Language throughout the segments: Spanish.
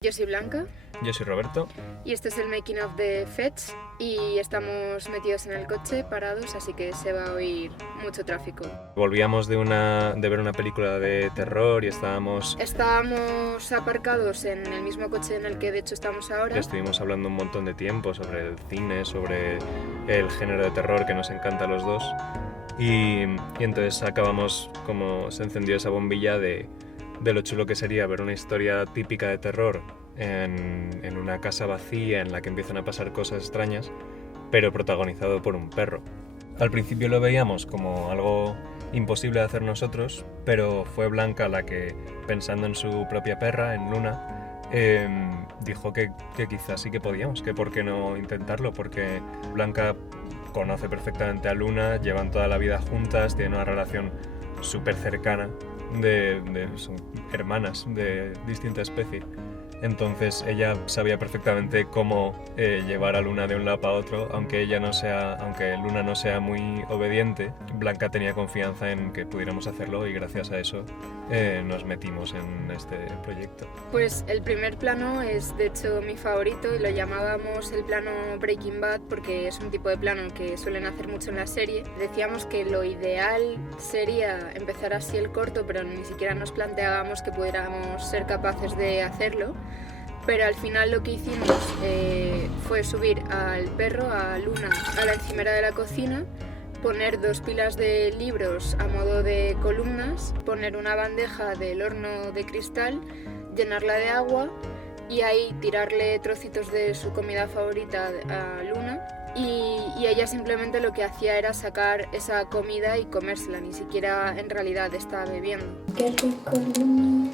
Yo soy Blanca. Yo soy Roberto. Y este es el making of de Fetch y estamos metidos en el coche, parados, así que se va a oír mucho tráfico. Volvíamos de ver una película de terror y estábamos aparcados en el mismo coche en el que de hecho estamos ahora. Estuvimos hablando un montón de tiempo sobre el cine, sobre el género de terror que nos encanta a los dos. Y entonces acabamos, como se encendió esa bombilla de lo chulo que sería ver una historia típica de terror en una casa vacía en la que empiezan a pasar cosas extrañas, pero protagonizado por un perro. Al principio lo veíamos como algo imposible de hacer nosotros, pero fue Blanca la que, pensando en su propia perra, en Luna, dijo que quizás sí que podíamos, que por qué no intentarlo, porque Blanca conoce perfectamente a Luna, llevan toda la vida juntas, tienen una relación súper cercana, son hermanas de distinta especie. Entonces ella sabía perfectamente cómo llevar a Luna de un lado para otro, aunque Luna no sea muy obediente. Blanca tenía confianza en que pudiéramos hacerlo y gracias a eso nos metimos en este proyecto. Pues el primer plano es de hecho mi favorito y lo llamábamos el plano Breaking Bad porque es un tipo de plano que suelen hacer mucho en la serie. Decíamos que lo ideal sería empezar así el corto, pero ni siquiera nos planteábamos que pudiéramos ser capaces de hacerlo. Pero al final lo que hicimos fue subir al perro, a Luna, a la encimera de la cocina, poner 2 pilas de libros a modo de columnas, poner una bandeja del horno de cristal, llenarla de agua y ahí tirarle trocitos de su comida favorita a Luna. Y ella simplemente lo que hacía era sacar esa comida y comérsela, ni siquiera en realidad estaba bebiendo. ¡Qué rico, Luna!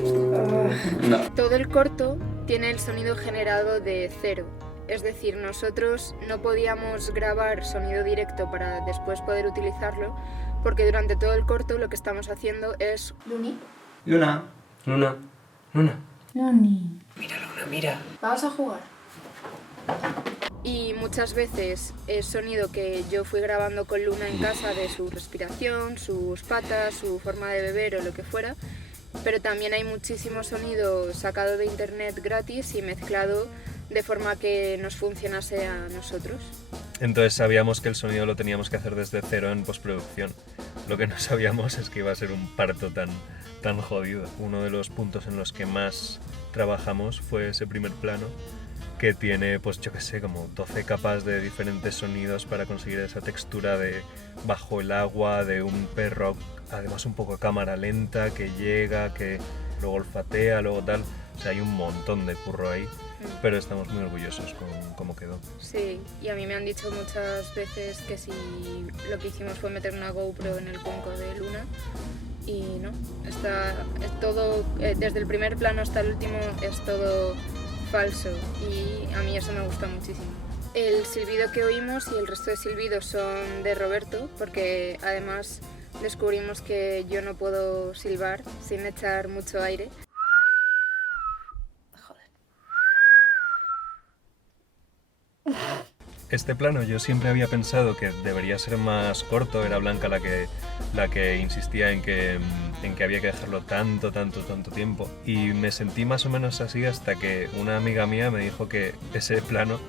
No. Todo el corto tiene el sonido generado de cero, es decir, nosotros no podíamos grabar sonido directo para después poder utilizarlo, porque durante todo el corto lo que estamos haciendo es... ¿Luni? Luna, Luna, Luna. Luni. Mira, Luna, mira. ¿Vamos a jugar? Y muchas veces es sonido que yo fui grabando con Luna en casa de su respiración, sus patas, su forma de beber o lo que fuera, pero también hay muchísimo sonido sacado de internet gratis y mezclado de forma que nos funcionase a nosotros. Entonces sabíamos que el sonido lo teníamos que hacer desde cero en postproducción. Lo que no sabíamos es que iba a ser un parto tan jodido. Uno de los puntos en los que más trabajamos fue ese primer plano, que tiene, pues yo qué sé, como 12 capas de diferentes sonidos para conseguir esa textura de bajo el agua, de un perro, además un poco a cámara lenta, que llega, que luego olfatea, luego tal. O sea, hay un montón de curro ahí, pero estamos muy orgullosos con cómo quedó. Sí, y a mí me han dicho muchas veces que si lo que hicimos fue meter una GoPro en el cuenco de Luna, y no, es todo, desde el primer plano hasta el último es todo falso y a mí eso me gusta muchísimo. El silbido que oímos y el resto de silbidos son de Roberto, porque además descubrimos que yo no puedo silbar sin echar mucho aire. Este plano yo siempre había pensado que debería ser más corto, era Blanca la que insistía en que había que dejarlo tanto tiempo, y me sentí más o menos así hasta que una amiga mía me dijo que ese plano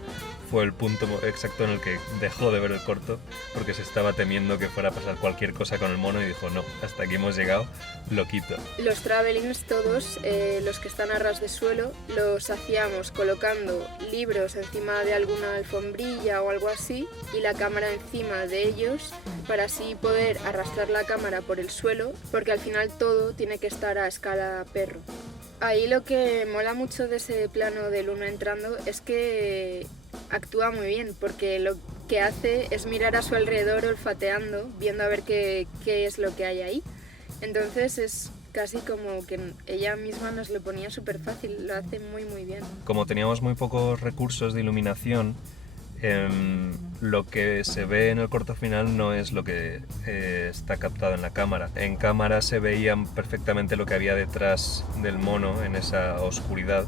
fue el punto exacto en el que dejó de ver el corto porque se estaba temiendo que fuera a pasar cualquier cosa con el mono y dijo no, hasta aquí hemos llegado, lo quito. Los travelings todos, los que están a ras de suelo, los hacíamos colocando libros encima de alguna alfombrilla o algo así y la cámara encima de ellos para así poder arrastrar la cámara por el suelo, porque al final todo tiene que estar a escala perro. Ahí lo que mola mucho de ese plano de Luna entrando es que actúa muy bien, porque lo que hace es mirar a su alrededor olfateando, viendo a ver qué es lo que hay ahí. Entonces es casi como que ella misma nos lo ponía súper fácil, lo hace muy bien. Como teníamos muy pocos recursos de iluminación, lo que se ve en el corto final no es lo que está captado en la cámara. En cámara se veía perfectamente lo que había detrás del mono en esa oscuridad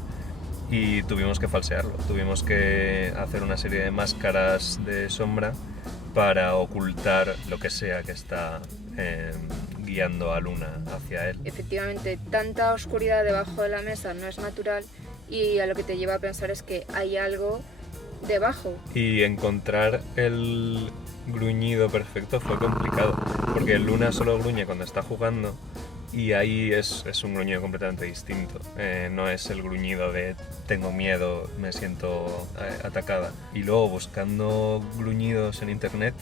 y tuvimos que falsearlo, tuvimos que hacer una serie de máscaras de sombra para ocultar lo que sea que está guiando a Luna hacia él. Efectivamente, tanta oscuridad debajo de la mesa no es natural y a lo que te lleva a pensar es que hay algo debajo. Y encontrar el gruñido perfecto fue complicado, porque Luna solo gruñe cuando está jugando y ahí es un gruñido completamente distinto. No es el gruñido de tengo miedo, me siento atacada. Y luego buscando gruñidos en internet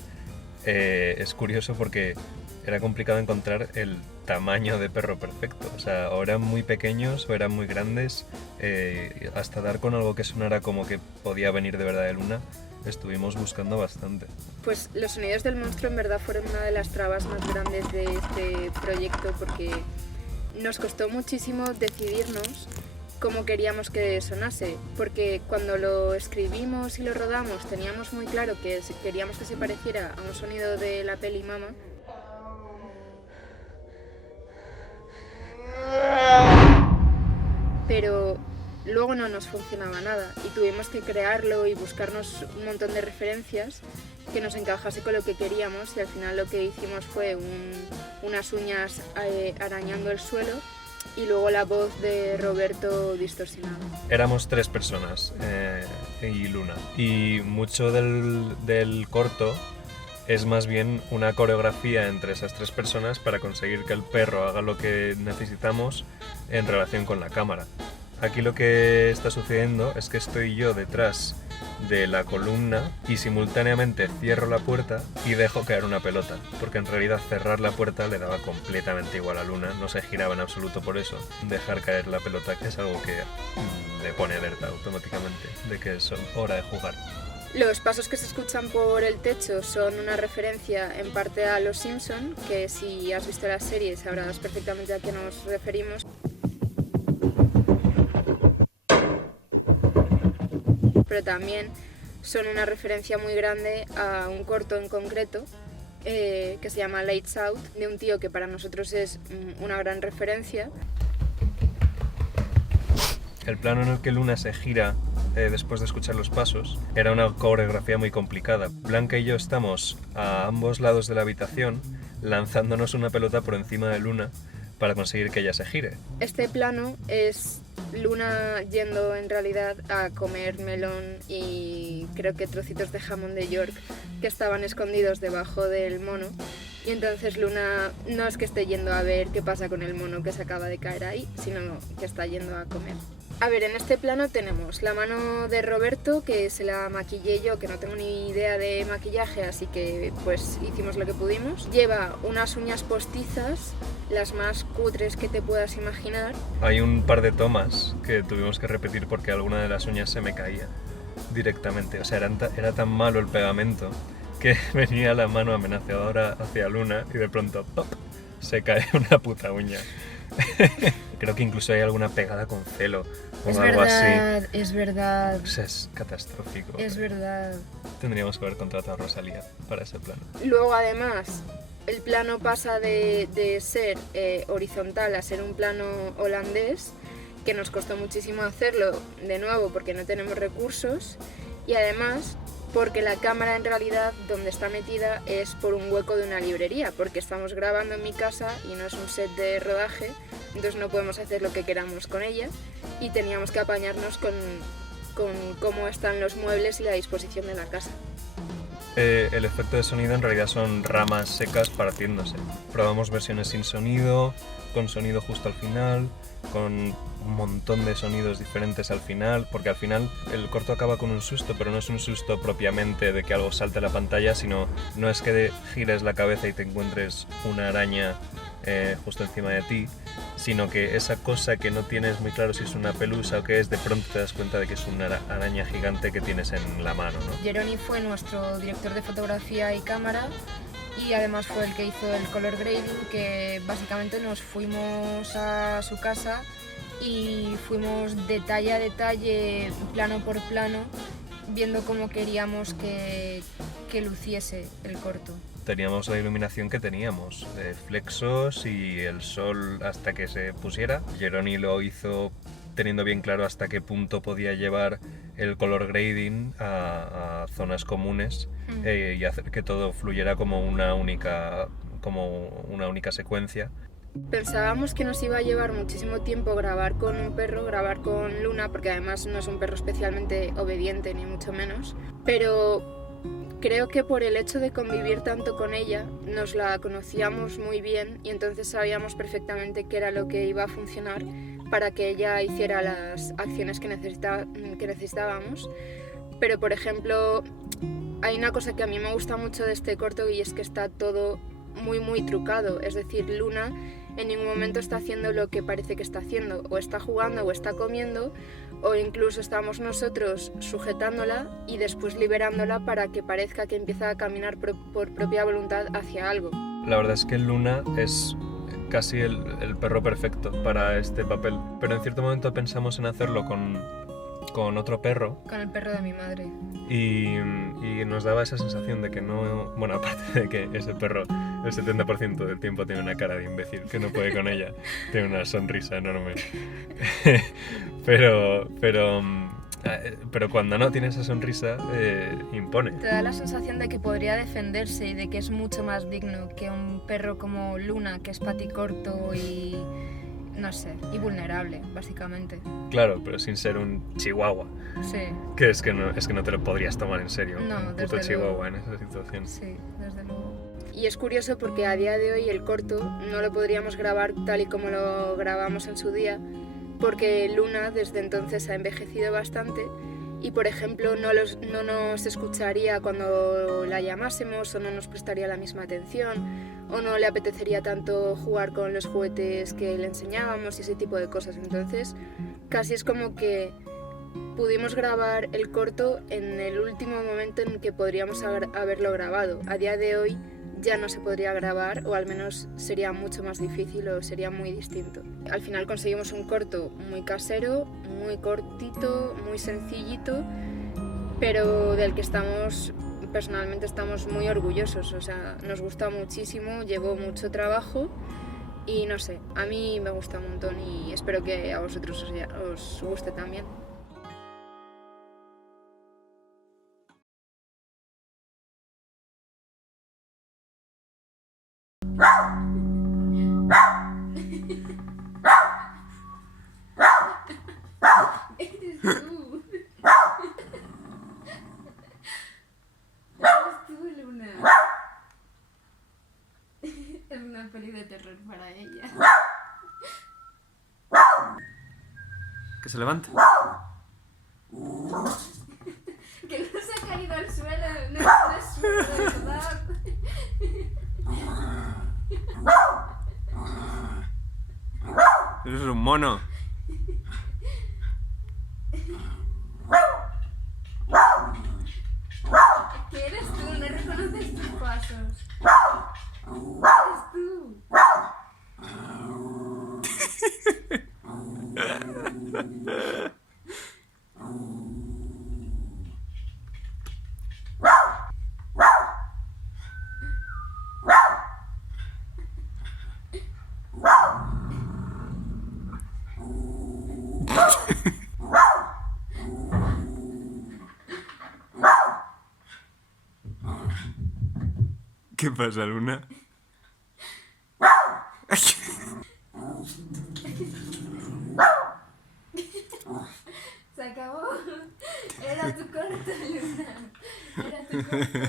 es curioso porque era complicado encontrar el tamaño de perro perfecto. O sea, o eran muy pequeños o eran muy grandes. Hasta dar con algo que sonara como que podía venir de verdad de Luna, estuvimos buscando bastante. Pues los sonidos del monstruo en verdad fueron una de las trabas más grandes de este proyecto porque nos costó muchísimo decidirnos cómo queríamos que sonase, porque cuando lo escribimos y lo rodamos teníamos muy claro que queríamos que se pareciera a un sonido de la peli Mama. Pero luego no nos funcionaba nada y tuvimos que crearlo y buscarnos un montón de referencias que nos encajase con lo que queríamos y al final lo que hicimos fue unas uñas arañando el suelo y luego la voz de Roberto distorsionada. Éramos 3 personas y Luna, y mucho del corto es más bien una coreografía entre esas 3 personas para conseguir que el perro haga lo que necesitamos en relación con la cámara. Aquí lo que está sucediendo es que estoy yo detrás de la columna y simultáneamente cierro la puerta y dejo caer una pelota, porque en realidad cerrar la puerta le daba completamente igual a Luna, no se giraba en absoluto por eso. Dejar caer la pelota es algo que le pone alerta automáticamente de que es hora de jugar. Los pasos que se escuchan por el techo son una referencia en parte a Los Simpson, que si has visto la serie sabrás perfectamente a qué nos referimos. Pero también son una referencia muy grande a un corto en concreto que se llama Lights Out, de un tío que para nosotros es una gran referencia. El plano en el que Luna se gira después de escuchar los pasos era una coreografía muy complicada. Blanca y yo estamos a ambos lados de la habitación lanzándonos una pelota por encima de Luna para conseguir que ella se gire. Este plano es Luna yendo en realidad a comer melón y creo que trocitos de jamón de York que estaban escondidos debajo del mono, y entonces Luna no es que esté yendo a ver qué pasa con el mono que se acaba de caer ahí, sino que está yendo a comer. A ver, en este plano tenemos la mano de Roberto, que se la maquillé yo, que no tengo ni idea de maquillaje, así que pues hicimos lo que pudimos. Lleva unas uñas postizas, las más cutres que te puedas imaginar. Hay un par de tomas que tuvimos que repetir porque alguna de las uñas se me caía directamente. O sea, era tan malo el pegamento que venía la mano amenazadora hacia Luna y de pronto ¡pop!, se cae una puta uña. Creo que incluso hay alguna pegada con celo o algo así. Es verdad. O sea, es catastrófico. Es verdad. Tendríamos que haber contratado a Rosalía para ese plano. Luego, además, el plano pasa de ser horizontal a ser un plano holandés, que nos costó muchísimo hacerlo, de nuevo, porque no tenemos recursos, y además porque la cámara en realidad donde está metida es por un hueco de una librería, porque estamos grabando en mi casa y no es un set de rodaje, entonces no podemos hacer lo que queramos con ella y teníamos que apañarnos con cómo están los muebles y la disposición de la casa. El efecto de sonido en realidad son ramas secas partiéndose. Probamos versiones sin sonido, con sonido justo al final, con un montón de sonidos diferentes al final, porque al final el corto acaba con un susto, pero no es un susto propiamente de que algo salte a la pantalla, sino no es que gires la cabeza y te encuentres una araña justo encima de ti, sino que esa cosa que no tienes muy claro si es una pelusa o qué es, de pronto te das cuenta de que es una araña gigante que tienes en la mano, ¿no? Jeroni fue nuestro director de fotografía y cámara y además fue el que hizo el color grading, que básicamente nos fuimos a su casa y fuimos detalle a detalle, plano por plano, viendo cómo queríamos que luciese el corto. Teníamos la iluminación que teníamos, flexos y el sol hasta que se pusiera. Jeroni lo hizo teniendo bien claro hasta qué punto podía llevar el color grading a zonas comunes y hacer que todo fluyera como una única como una única secuencia. Pensábamos que nos iba a llevar muchísimo tiempo grabar con un perro, grabar con Luna, porque además no es un perro especialmente obediente, ni mucho menos. Pero creo que por el hecho de convivir tanto con ella, nos la conocíamos muy bien y entonces sabíamos perfectamente qué era lo que iba a funcionar para que ella hiciera las acciones que necesitábamos. Pero, por ejemplo, hay una cosa que a mí me gusta mucho de este corto y es que está todo muy trucado. Es decir, Luna en ningún momento está haciendo lo que parece que está haciendo. O está jugando o está comiendo, o incluso estamos nosotros sujetándola y después liberándola para que parezca que empieza a caminar por propia voluntad hacia algo. La verdad es que Luna es casi el perro perfecto para este papel, pero en cierto momento pensamos en hacerlo con otro perro. Con el perro de mi madre. Y nos daba esa sensación de que no... Bueno, aparte de que ese perro el 70% del tiempo tiene una cara de imbécil que no puede con ella, tiene una sonrisa enorme. pero cuando no tiene esa sonrisa, impone. Te da la sensación de que podría defenderse y de que es mucho más digno que un perro como Luna, que es paticorto y... no sé, y vulnerable, básicamente. Claro, pero sin ser un chihuahua. Sí. Que es que no te lo podrías tomar en serio. No, un desde puto chihuahua luego. en esa situación. Sí, desde luego. Y es curioso porque a día de hoy el corto no lo podríamos grabar tal y como lo grabamos en su día, porque Luna desde entonces ha envejecido bastante y, por ejemplo, no nos escucharía cuando la llamásemos o no nos prestaría la misma atención o no le apetecería tanto jugar con los juguetes que le enseñábamos y ese tipo de cosas. Entonces, casi es como que pudimos grabar el corto en el último momento en que podríamos haberlo grabado. A día de hoy ya no se podría grabar, o al menos sería mucho más difícil o sería muy distinto. Al final conseguimos un corto muy casero, muy cortito, muy sencillito, pero del que personalmente estamos muy orgullosos. O sea, nos gusta muchísimo, llevó mucho trabajo y no sé, a mí me gusta un montón y espero que a vosotros os guste también. Eres tú. Eres tú, Luna. Es una peli de terror para ella. Que se levante. Que no se ha caído al suelo, no es suelo, de verdad. Eso es un mono. Que eres tú, no reconoces tus pasos. Eres tú. ¿Qué pasa, Luna? Se acabó. Era tu corto, Luna. Era tu corto.